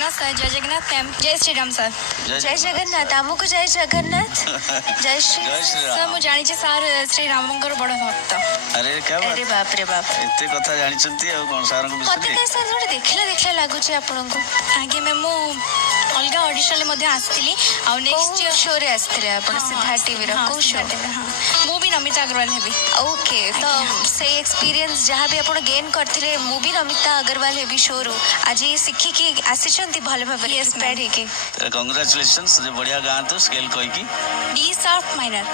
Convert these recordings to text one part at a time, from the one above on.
Jagannath sir, ଜୟ Jagannath ma'am, ଜୟ Shriram sir. ଜୟ ଜଗନ୍ନାଥ। ଆମକୁ ଜୟ ଜଗନ୍ନାଥ। ଜୟ Shri sir ମୁଁ ଜାଣିଛି ସାର୍ ଶ୍ରୀରାମଙ୍କର ବଡ଼ ଭକ୍ତ। ଆରେ ଆରେ ବାପ ରେ ବାପ, ଏତେ କଥା ଜାଣିଛନ୍ତି ଆଉ କଣ ସାରଙ୍କ ମତେ ବିଷୟରେ? କାହିଁ ସାର୍ ଗୋଟେ ଦେଖିଲା ଦେଖିଲା ଲାଗୁଛି ଆପଣଙ୍କୁ। ଆଜ୍ଞା ମ୍ୟାମ୍, ମୁଁ ଅଲଗା ଅଡିସନରେ ମଧ୍ୟ ଆସିଥିଲି। ଆଉ ନେକ୍ସଟ କୋଉ ଶୋରେ ଆସିଥିଲେ ଆପଣ? ସିଦ୍ଧାର୍ଥ ଟିଭିର କୋଉ ଶୋ? ମୁଁ ବି ନମିତା ଅଗ୍ରୱାଲ ହେବି। ଓକେ, ତ ସେଇ ଏକ୍ସପିରିଏନ୍ସ ଯାହା ବି ଆପଣ ଗେନ୍ କରିଥିଲେ, ମୁଁ ବି ନମିତା ଅଗ୍ରୱାଲ ହେବି ଶୋରୁ, ଆଜି ଶିଖିକି ଆସିଛନ୍ତି ଭଲ ଭାବରେ ପ୍ରିପେୟାର ହେଇକି। କଂଗ୍ରାଚୁଲେସନ୍ସ, ବଢିଆ ଗାଆନ୍ତୁ ସ୍କେଲ କହିକି। D sharp minor.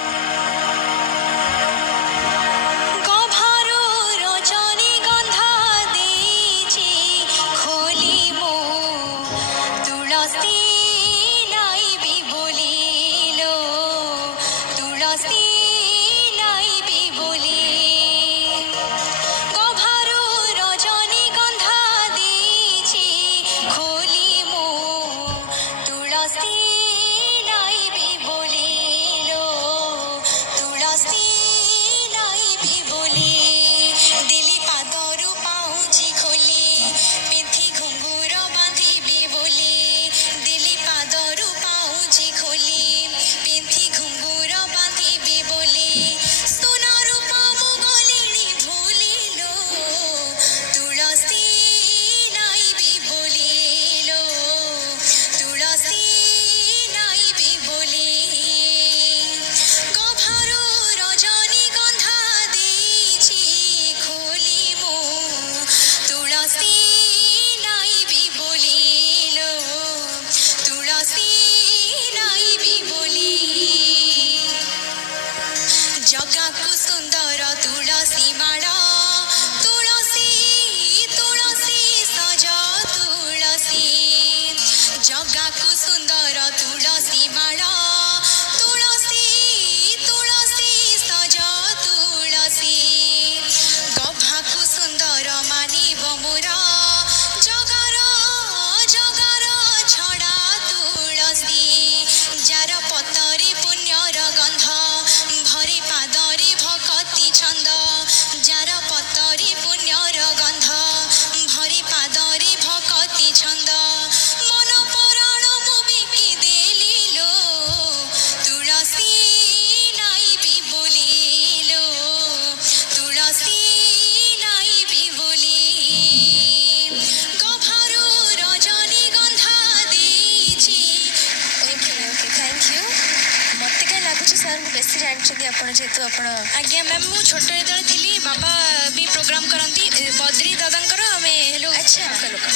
ଯେହେତୁ ଆପଣ ଆଜ୍ଞା ମ୍ୟାମ୍, ମୁଁ ଛୋଟ ଯେତେବେଳେ ଥିଲି ବାବା ବି ପ୍ରୋଗ୍ରାମ କରନ୍ତି ବଦ୍ରି ଦାଦାଙ୍କର। ଆମେ ହେଲୁ ଆଚ୍ଛା ଲୋକ।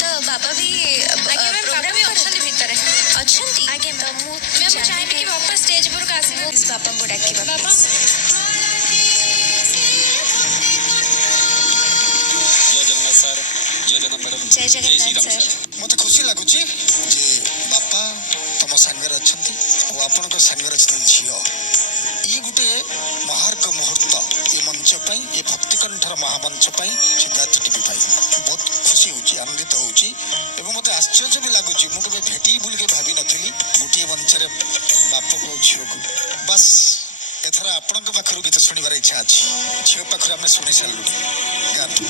ତ ବାବା ବି ଆଜ୍ଞା ମ୍ୟାମ୍, ବାବା ବି ଅଛନ୍ତି ଭିତରେ ଅଛନ୍ତି। ଆଜ୍ଞା ତ ମ୍ୟାମ୍, ମୁଁ ମୁଁ ଚାହିଁବି କି ବାପା ଷ୍ଟେଜ ଉପରକୁ ଆସିବେ। ବାପାଙ୍କୁ ଡାକିବା। ବାପା ଜୟ ଜଗନ୍ନାଥ ସାର୍। ମତେ ଖୁସି ଲାଗୁଛି ଯେ ବାପା ତମ ସାଙ୍ଗରେ ଅଛନ୍ତି ଆଉ ଆପଣଙ୍କ ସାଙ୍ଗରେ ଅଛନ୍ତି ଝିଅ। ଇଏ ଗୋଟେ ମହାର୍ଘ ମୁହୂର୍ତ୍ତ ଏ ମଞ୍ଚ ପାଇଁ, ଏ ଭକ୍ତିକଣ୍ଠର ମହାମଞ୍ଚ ପାଇଁ, ସିଦ୍ଧାର୍ଥ ଟିଭି ପାଇଁ। ବହୁତ ଖୁସି ହେଉଛି, ଆନନ୍ଦିତ ହେଉଛି ଏବଂ ମୋତେ ଆଶ୍ଚର୍ଯ୍ୟ ବି ଲାଗୁଛି। ମୁଁ କେବେ ଭେଟିବି ବୋଲି କେବେ ଭାବିନଥିଲି ଗୋଟିଏ ମଞ୍ଚରେ ବାପକୁ ଆଉ ଝିଅକୁ। ବାସ୍ ଏଥର ଆପଣଙ୍କ ପାଖରୁ ଗୀତ ଶୁଣିବାର ଇଚ୍ଛା ଅଛି। ଝିଅ ପାଖରୁ ଆମେ ଶୁଣି ସାରିଲୁଣି। ଗାଆନ୍ତୁ।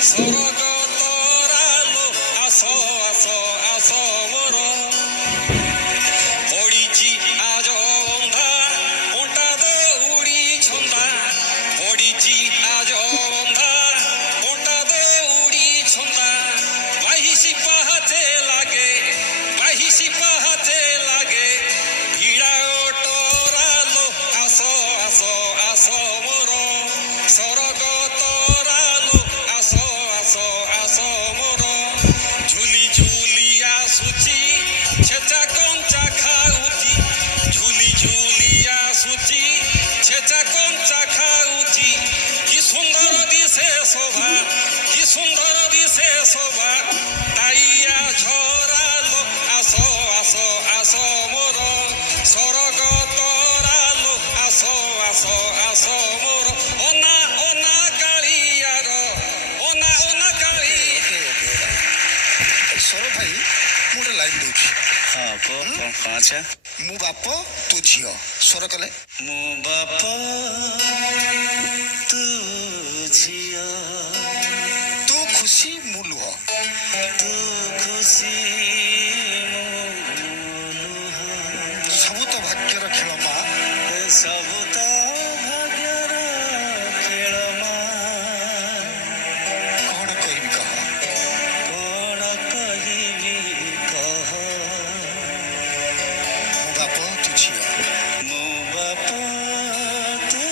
Sorogo ସୌରଭ ଭାଇ ମୁଁ ଗୋଟେ ଲାଇନ୍ ଦଉଛି। ହଁ କୁହ କଣ ଆଚ୍ଛା ମୁଁ ବାପ ତୁ ଝିଅ ସ୍ୱର କଲେ। ମୁଁ ବାପ ତୁ ଝିଅ ତୁ ଖୁସି ମୁଁ ଲୁହ। ତୁ ଖୁସି ସବୁ ତ ଭାଗ୍ୟର ଖେଳ ମା। ସବୁ ତ ଭାଗ୍ୟର ଖେଳ ମା କଣ କହିବି କହ। କଣ କହିବି କହ ମୁଁ ବାପ ତୁ ଝିଅ। ମୁଁ ବାପ ତୁ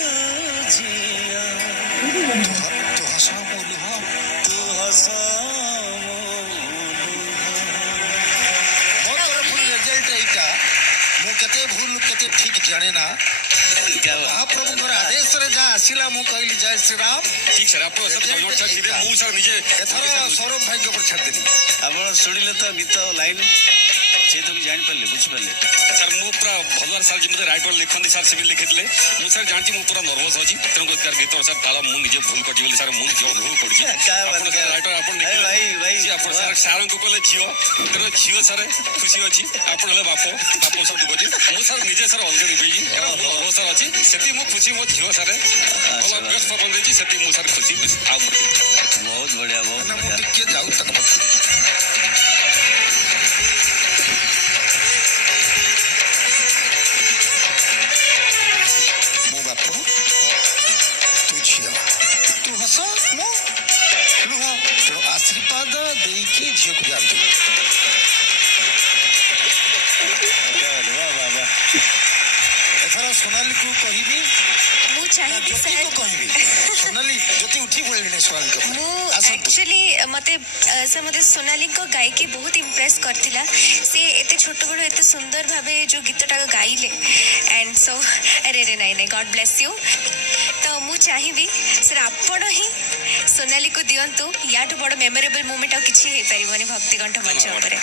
ଝିଅ ତୁ ହସ ମୁଁ ଲୁହ। ତୁ ହସ ମୋ ତରଫରୁ ରେଜଲ୍ଟ ଏଇଟା। ମୁଁ କେତେ ଭୁଲ କେତେ ଠିକ ଜାଣେ ନା। ମହାପ୍ରଭୁଙ୍କର ଆଦେଶରେ ଯାହା ଆସିଲା ମୁଁ କହିଲି ଜୟ ଶ୍ରୀରାମ। ठीक सर आप ମୁଁ ସାର୍ ନିଜେ ଏଥର ସୌରଭ ଭାଇଙ୍କ ଉପରେ ଛାଡ଼ିଦେଲି। ଆପଣ ଶୁଣିଲେ ତ ଗୀତ ଲାଇନ୍ ସେ ତ ବି ଜାଣିପାରିଲେ ବୁଝିପାରିଲେ ସାର୍ ମୁଁ ପୁରା ଭଲ ସାର୍ ଯେମିତି ରାଇଟର ଲେଖନ୍ତି ସାର୍ ସେମିତି ଲେଖିଥିଲେ ମୁଁ ସାର୍ ଜାଣିଛି ମୁଁ ପୁରା ନର୍ଭସ୍ ଅଛି ତେଣୁ ସାର୍ ଗୀତର ସାର୍ ତାଳ ମୁଁ ନିଜେ ଭୁଲ କରିଛି ବୋଲି ସାର୍ ମୁଁ ନିଜେ ଅନୁଭବ କରୁଛି ଆପଣ ସାର୍ ରାଇଟର ଆପଣ ଆପଣ ସାର୍ ସାର୍ଙ୍କୁ କହିଲେ ଝିଅ ତେଣୁ ଝିଅ ସାର୍ ଖୁସି ଅଛି ଆପଣ ହେଲେ ବାପ ବାପ ସବୁ ଦୁଃଖ ଅଛି ମୁଁ ସାର୍ ନିଜେ ସାର୍ ଅଲଗା ନିଭେଇଛି କାରଣ ମୁଁ ନର୍ଭସ୍ ସାର୍ ଅଛି ସେତିକି ମୁଁ ଖୁସି ମୋ ଝିଅ ସାର୍ ଭଲ ବେଷ୍ଟ ପରଫର୍ମ ଦେଇଛି ସେତିକି ମୁଁ ସାର୍ ଖୁସି ଆଉ ବହୁତ ବଢିଆ ବହୁତ ମାନେ ମୁଁ ବଢିଆ ଟିକେ ଯାଉ ତାଙ୍କ ପାଖକୁ। ମୁଁ ବାପ ତୁ ଝିଅ ତୁ ହସ ମୁଁ ଲୁହ। ତେଣୁ ଆଶୀର୍ବାଦ ଦେଇକି ଝିଅକୁ ଯାଆନ୍ତୁ। ବାବା ଏଥର ସୋନାଲିକୁ କହିବି ମୁଁ ନା ଚାହିଁବି ଜ୍ୟୋତିକୁ ସାର୍ କହିବି। ସୋନାଲି ଜ୍ୟୋତି ଉଠି ପଡ଼ିଲେଣି ସୋନାଲିଙ୍କ ଉପରେ। ମୁଁ ଆସନ୍ତୁ। ଆକ୍ଚୁଆଲି ମତେ ସୋନାଲିଙ୍କ ଗାଇକି ବହୁତ ଇମ୍ପ୍ରେସ୍ କରିଥିଲା ସେ ଏତେ ଛୋଟବେଳୁ ଏତେ ସୁନ୍ଦର ଭାବେ ଯେଉଁ ଗୀତଟା ଗାଇଲେ ଆଣ୍ଡ ସୋ ଆରେ ନାଇଁ ଗଡ୍ ବ୍ଲେସ୍ ୟୁ। ତ ମୁଁ ଚାହିଁବି ସାର୍ ଆପଣ ହିଁ ସୋନାଲିକୁ ଦିଅନ୍ତୁ ୟାଠୁ ବଡ଼ ମେମୋରେବଲ୍ ମୁମେଣ୍ଟ ଆଉ କିଛି ହେଇପାରିବନି ଭକ୍ତିକଣ୍ଠ ମଞ୍ଚ ଉପରେ।